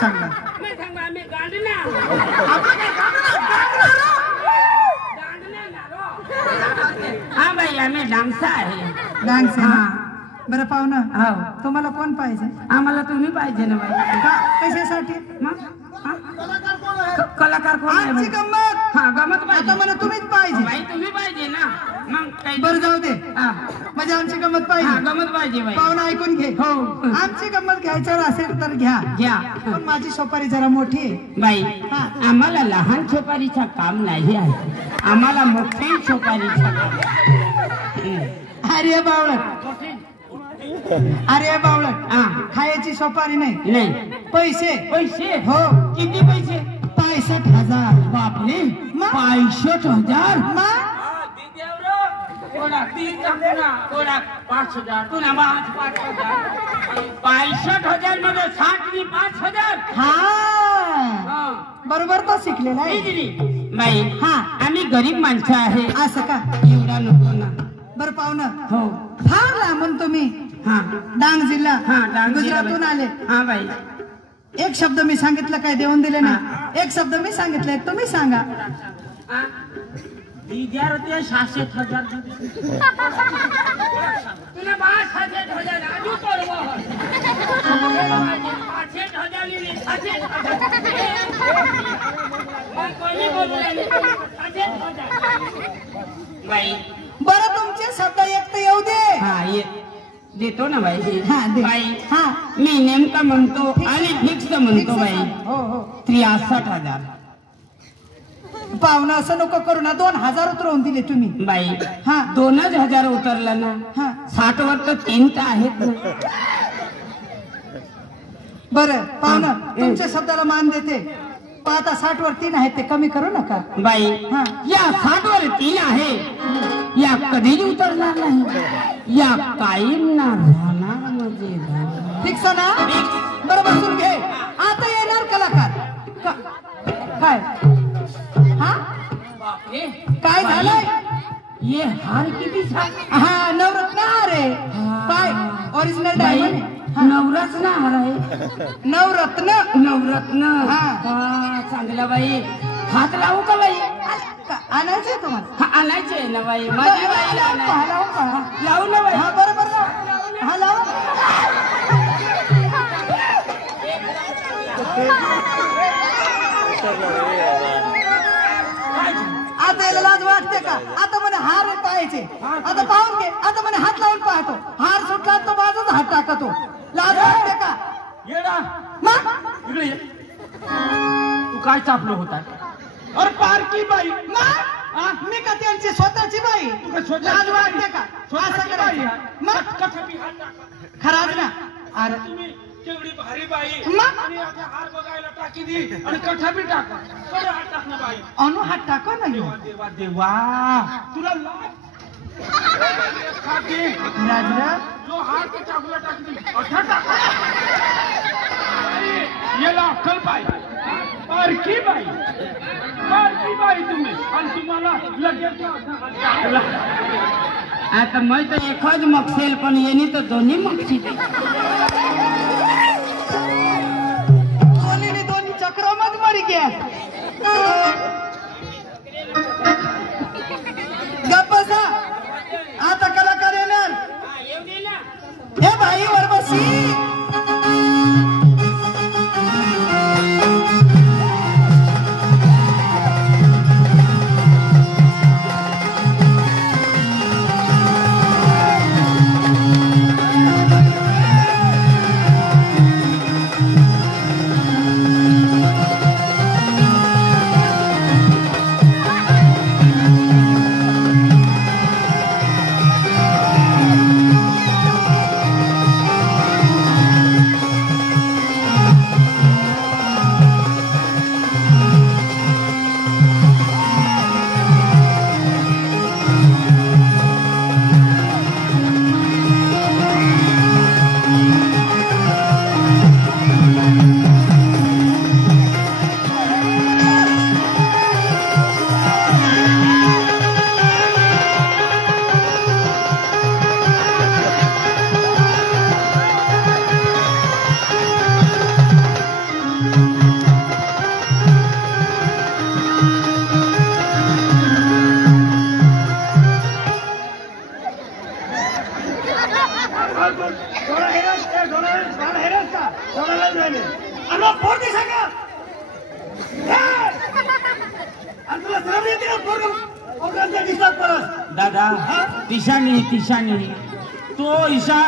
सांगणार मैं सांगा आम्ही गांडना आपलं काय गाणं हाँ भाई आम्ही डांसा आहे डान्स आहे बरं पाहुणं हो तुम्हाला कोण पाहिजे आम्हाला तुम्ही पाहिजे ना बाई का कशासाठी मग हा? कलाकार कोण आहे आजची बाई? गंमत हा गमत आता पाहिजे मला तुम्हीच पाहिजे बाई तुम्ही पाहिजे ना मग काही बरं जाऊ दे हा म्हणजे आमची गंमत हा, पाहिजे गमत पाहिजे बाई पाहुणं ऐकून घे हो आमची गंमत घ्यायच्यावर असेल तर घ्या घ्या पण माझी सोपारी जरा मोठी आहे बाई हा. आम्हाला लहान छोपारीचा काम नाही आहे आम्हाला मोठी छोपारीचा काम आहे. अरे बावळट अरे बावळट हा खायची सोपारी नाही नाही पैसे पैसे हो किती पैसे 65,000 बापरे मग? 65,000 मग थोडा 5,000 तुला 65,000 मध्ये 60 आणि 5,000 हा बरोबर तो शिकलेला आहे बाई हा आम्ही गरीब माणसं आहे असं का एवढा नको ना बरं पाहुणं हो फार लांबून तुम्ही हा डांग जिल्हा हा डांग गुजरातून आले हा बाई एक शब्द मी सांगितलं काय देऊन दिले ना एक शब्द मी सांगितले तुम्ही सांगा ₹60,000 तुला 65,000 आजू करवा 65,000 लिहिले 65,000 बाई बरं तुमचे शब्द एक तर येऊ दे हा ये देतो ना बाई हा दे बाई हा मी नेमका म्हणतो आणि फिक्स म्हणतो बाई हो हो 63,000 पाहुणं असं नको करू ना 2,000 उतरवून दिले तुम्ही बाई हा 2,000 उतरला ना हा 60 वर तर 3 तर आहेत ना बरं पाहुणं हा. तुमच्या शब्दाला मान देते पण आता 60 वर 3 आहेत ते कमी करू नका बाई हा. या 60 वर 3 आहे या कधीही उतरणार नाही या कायम ना राहणार म्हणजे फिक्स ना बरं बसून घे आता येणार कलाकार काय हा बापरे काय झालंय ये हार किती छान हा नवरत्न हार आहे काय ओरिजिनल डायमंड नवराच ना हार आहे नवरत्न नवरत्न हा. हा, चांगला बाई हात लावू का बाई आणायचंय तुम्हाला हा, आणायचे आहे ना बाई माझ्या बाईला हा, आणायचे. लावून पहा. लावू ना बाई हा बरोबर लाव. हा लाव आता याला लाज वाटते का आता म्हणे हार पाहायचे आता पाहून घे आता म्हणे हात लावून पाहतो हार सुटला तो बाजूच हात टाकतो लाज वाटते का येडा मग इकडे ये. तू काय चापलं होता अरे पारकी बाई मग मी का त्यांची स्वतःची बाई तू काय स्वतःची लाज बाई? वाटते का असं स्वतःची बाई करायचं मग खराच ना अरे तुम्ही केवढी भारी बाई मग? आणि आता हार बघायला टाकी दी आणि कथा बी टाका बरं हात टाक ना बाई अनु हात टाका ना घेऊ देवा देवा तुला लाज खाते राजरा जो हार के टाकूला टाकली कथा टाका याला अक्कल पाहिजे पारकी बाई तुम्ही आणि तुम्हाला लगेच आता मैं तो एकच मगसेल पण येणी तर दोन्ही मगशी दोन्ही दोन्ही चक्रामध्ये मरी गया गप्प बसा आता कलाकार येणार हे भाई वर बसी तिशानी तो ईशा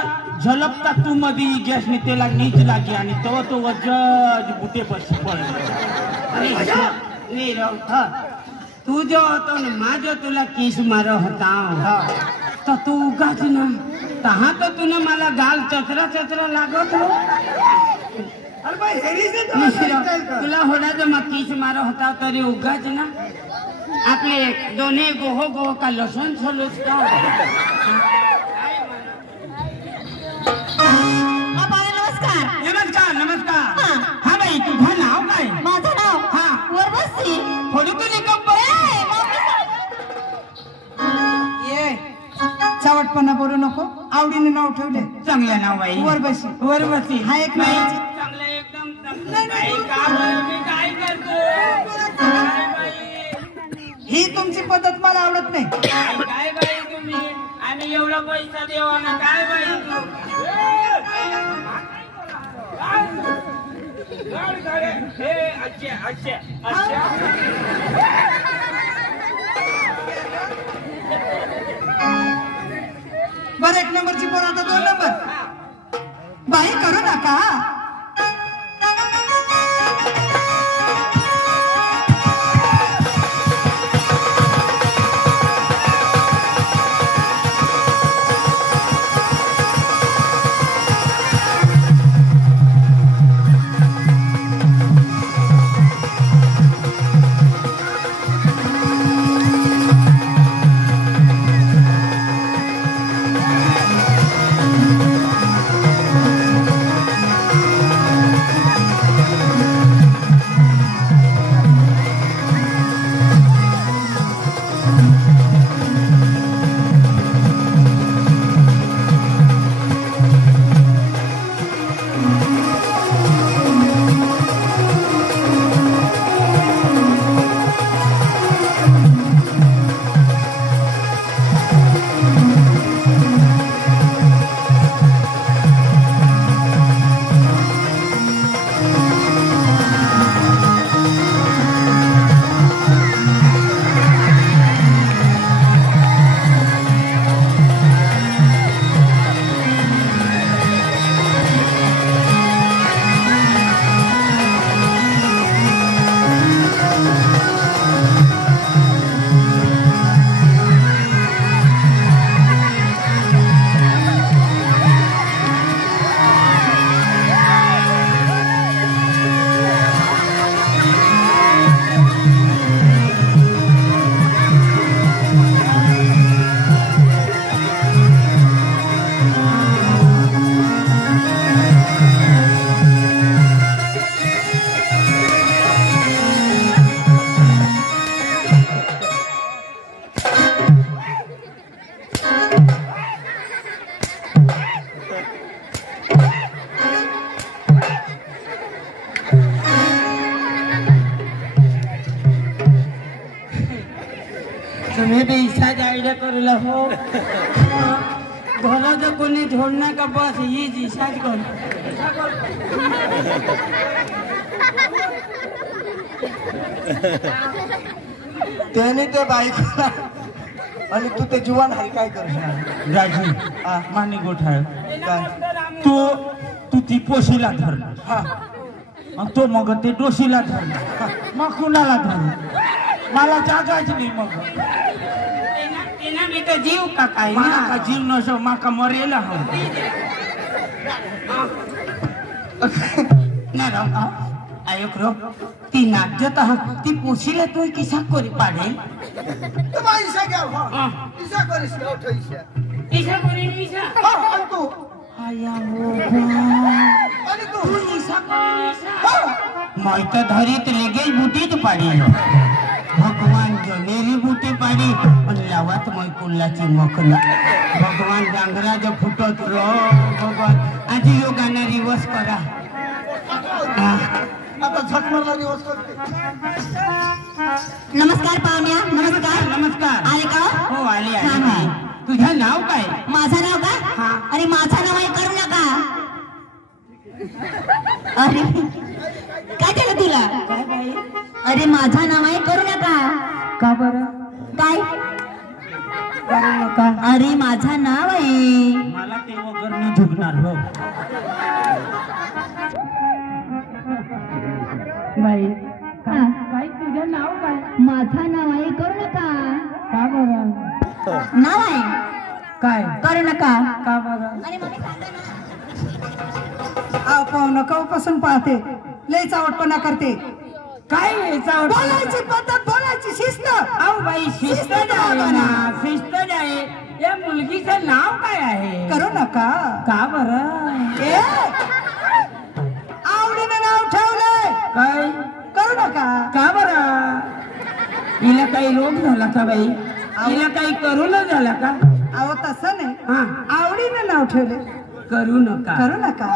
झलकता तू मधी गॅसने त्याला नीच लागी आणि तो वजज बुटे बस तू जो होतो ना माझो तुला किस मारो होता तर तू उगाच ना तहा तो तूने मला गाल चचरा लागत हो तुला होण्याचं मग किस मारो होता तरी उगाच ना आपले दोन्ही गोहो का लसूण सोलूच का नमस्कार हा बाई तुझं नाव काय माझं नाव हा वरवशी थोडी तुझी ये चावटपणा बोलू नको आवडीने नाव ठेवले चांगलं नाव बाई वरवशी हा एक बाई नाव चांगलं एकदम काय करतो ही तुमची पद्धत मला आवडत नाही काय बाई तुम्ही आम्ही एवढा पैसा देवा ना काय बाई बरं 1 नंबरची पोर आता 2 नंबर बाई करू नका तुम्हें भी ईसा आइडिया कर हो घोड़ा जो कोई छोड़ने का बस ये ईसा त्याने ते बायकोला आणि तू ते जुवान आहे काय करशील राजू मानी गोठा तू ती पोशीला धरला हा तो मग ते डोशीला धरला मग कुणाला धरला मला जागाच नाही मग मी तर जीव का काय माका जीव नसो माका मरेला हो ना राम आयोग रो ती नाचत ती पोशीला तू किसा करी पाडेल ईसा घ्या ईसा करीस ईसा करी ईसा तू आया हो आणि तू ईसा करी ईसा मैं तो धरित लेगे बुटीत पाडी भगवान जनेरी बुटी पाडी पण लावत मैं कुल्लाची मखना भगवान डांगरा जो फुटत रो भगवान आज यो गाणं रिवर्स करा आता झटमरला दिवस करते नमस्कार पाहुण्या नमस्कार नमस्कार आले का हो आले तुझं नाव काय माझं नाव का हा. अरे माझं नाव आहे करू नका अरे काय झालं तुला अरे माझं नाव आहे करू नका का बरं काय करू नका. अरे माझा नाव आहे. मला ते वगैरे नाही झुकणार हो. बाई हा. काय तुझं नाव काय? माझा नाव आहे करू नका. का बरं? नाव आहे काय करू नका. का बरं? पाहुणं कवपासून पाहते लय चावटपणा करते. काय यायचा बोलायची पद्धत बोलायची शिस्त. अहो बाई शिस्त आहे ना, शिस्त आहे. या मुलगीचं नाव काय आहे? करू नका. का बरं? ए आवडीने नाव ठेवलंय. काय करू नका. का बरं? हिला काही रोग झाला का बाई? हिला काही करून झाला का? अहो तसं नाही, हा आवडीने नाव ठेवले. करू नका. करू नका.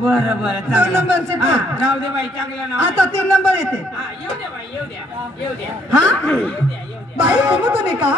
बरं बरं दोन चांगलं. नंबरचे हा, पण. राहू दे बाई चांगलं नाव. आता 3 नंबर येते. हा, येऊ द्या बाई येऊ द्या येऊ द्या हा येऊ द्या येऊ द्या. बाई कुमुदने का.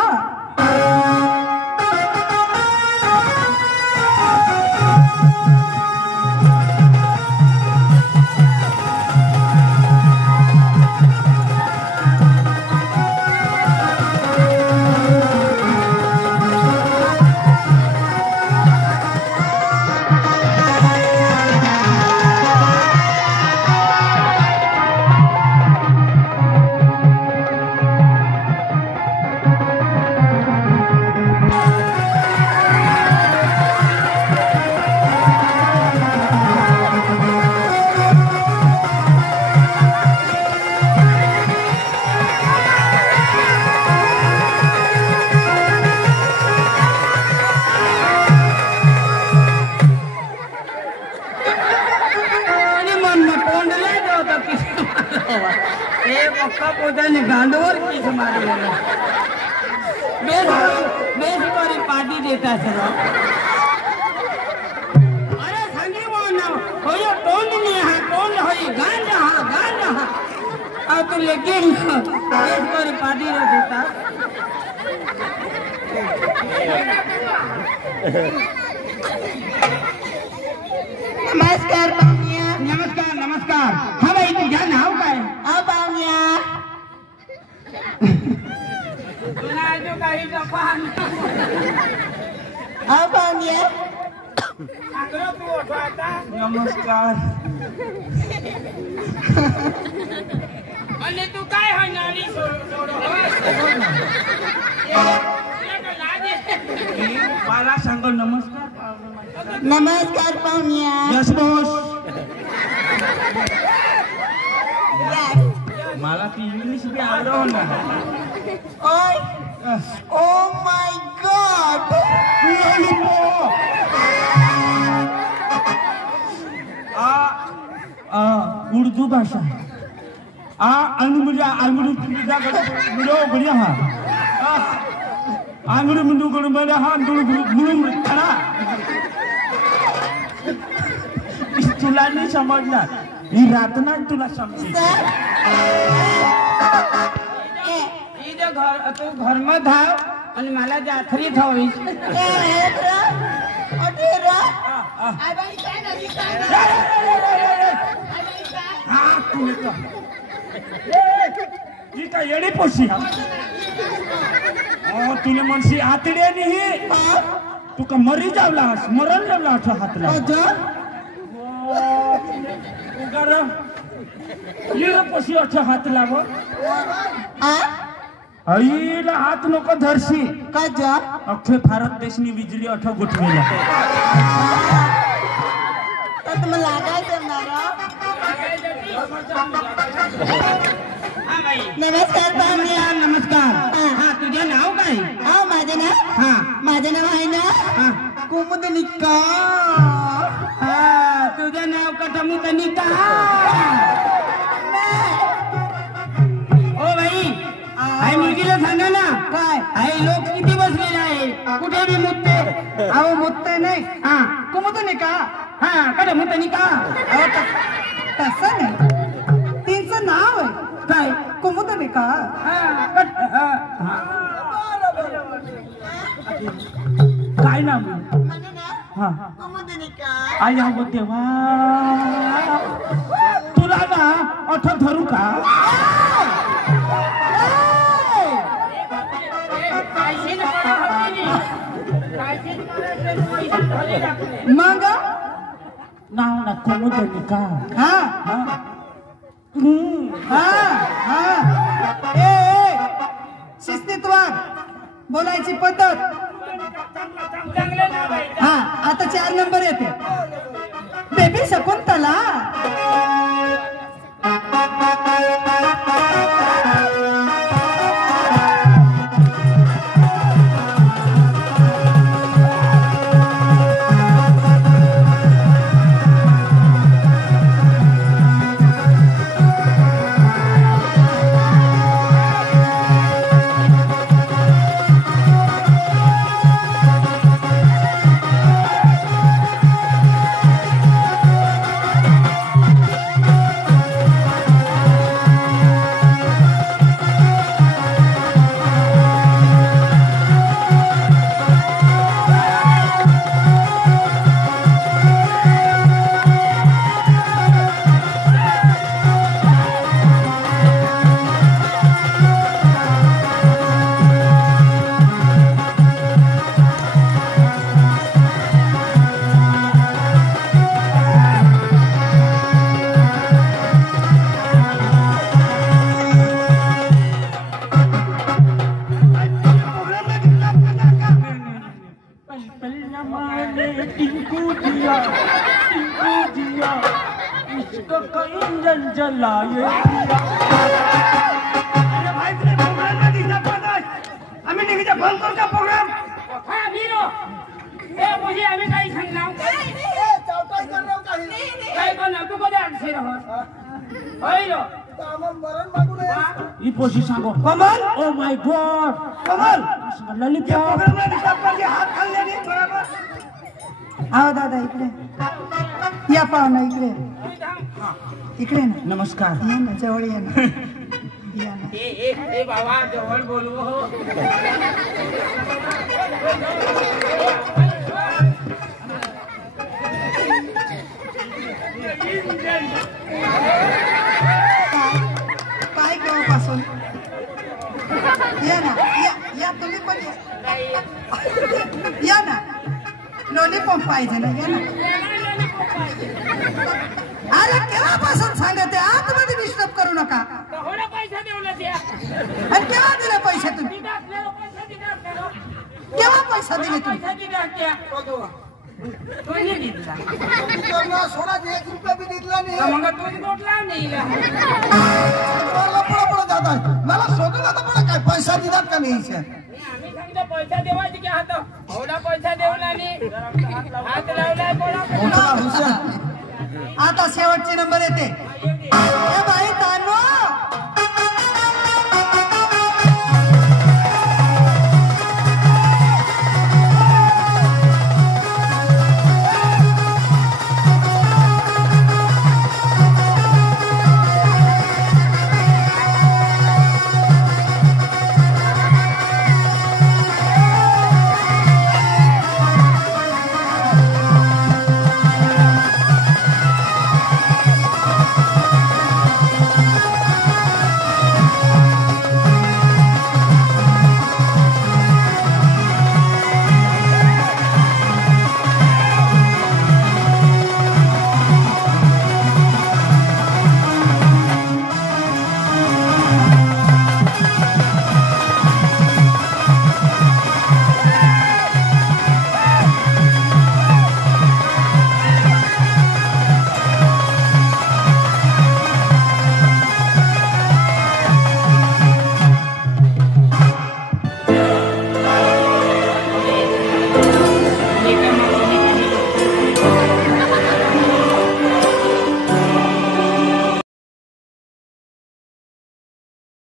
गांडवर किस मारलेला. बेसुमारी पार्टी देता सर. अरे सांगी ना होय तोंड नाही हा तोंड होय गांड हा. अब तो लेकिन बेसुमारी पार्टी देता. नमस्कार पाहुण्या. नमस्कार नमस्कार. हा बाई तुझं नाव काय? अ पाहुण्या. तुला जो काही जपान अ पाहुण्या. नमस्कार. आणि तू काय होणारी मला सांग नमस्कार. नमस्कार पाहुण्या. Yes boss. मला ती इंग्लिश बी आवडव ना. ओय. Oh my God. उर्दू भाषा बढ़िया हा आंगड़ी मुंडू गुड़ बढ़िया हा खड़ा. तुला नाही समजणार. ही रात ना तुला समजेल. घर तू घर में धाव आणि मला जाथरी धावीस. का येडी पोशी तुने मनसी आतड्या नाही तू का मरी जावलास मरण लावला हातला. पोशी हात लाव. आईला हात नको धरशी. का जा अख्खे भारत देशनी विजली गोठवेला. तुम्हाला लागायचं ना. नमस्कार पाहुण्या. नमस्कार. हा तुझं नाव काय? हा माझं नाव. हा माझं नाव आहे ना कुमुदनिका. हा तुझं नाव कटमुदनिका. ओ बाई आई मुलगीला सांगा ना काय आई लोक किती बसलेले आहे कुठे बी मुत्ते. अहो मुत्ते नाही. हा कुमुदने का. हा कटमुदनिका. अहो तसं नाही, तिचं नाव आहे काय कुमुदने का. काय नाव माझं नाव हा कुमुदनिका. आई हो तेव्हा तुला ना अठ धरू का. मग नाव ना कुमुदनिका. हा हा हा ए शिस्तीत वाग, बोलायची पद्धत. हा आता 4 नंबर येते. बेबी शकुंतला. सांगो Kamal. Oh my God Kamal Lalita आहो दादा इकडे या. पाहुणा इकडे इकडे ना. नमस्कार. या ना जवळ या ना. या ना. ए बाबा जवळ बोलवो. काय केव्हापासून या ना. या तुम्ही पण या ना. लॉलीपॉप पाहिजे ना. या ना. अरे केव्हापासून सांगते आतमध्ये डिस्टर्ब करू नका. आणि केव्हा दिले पैसे तुम्ही? केव्हा पैसा दिले तुम्ही? सोडा 1 रुपया बी दिला नाही. मला शोधून आता पण काय पैसा दिलात का नाही? पैसा देवायची की हात एवढा पैसा देवला नाही. हात लावलाय आता शेवटचे नंबर येते.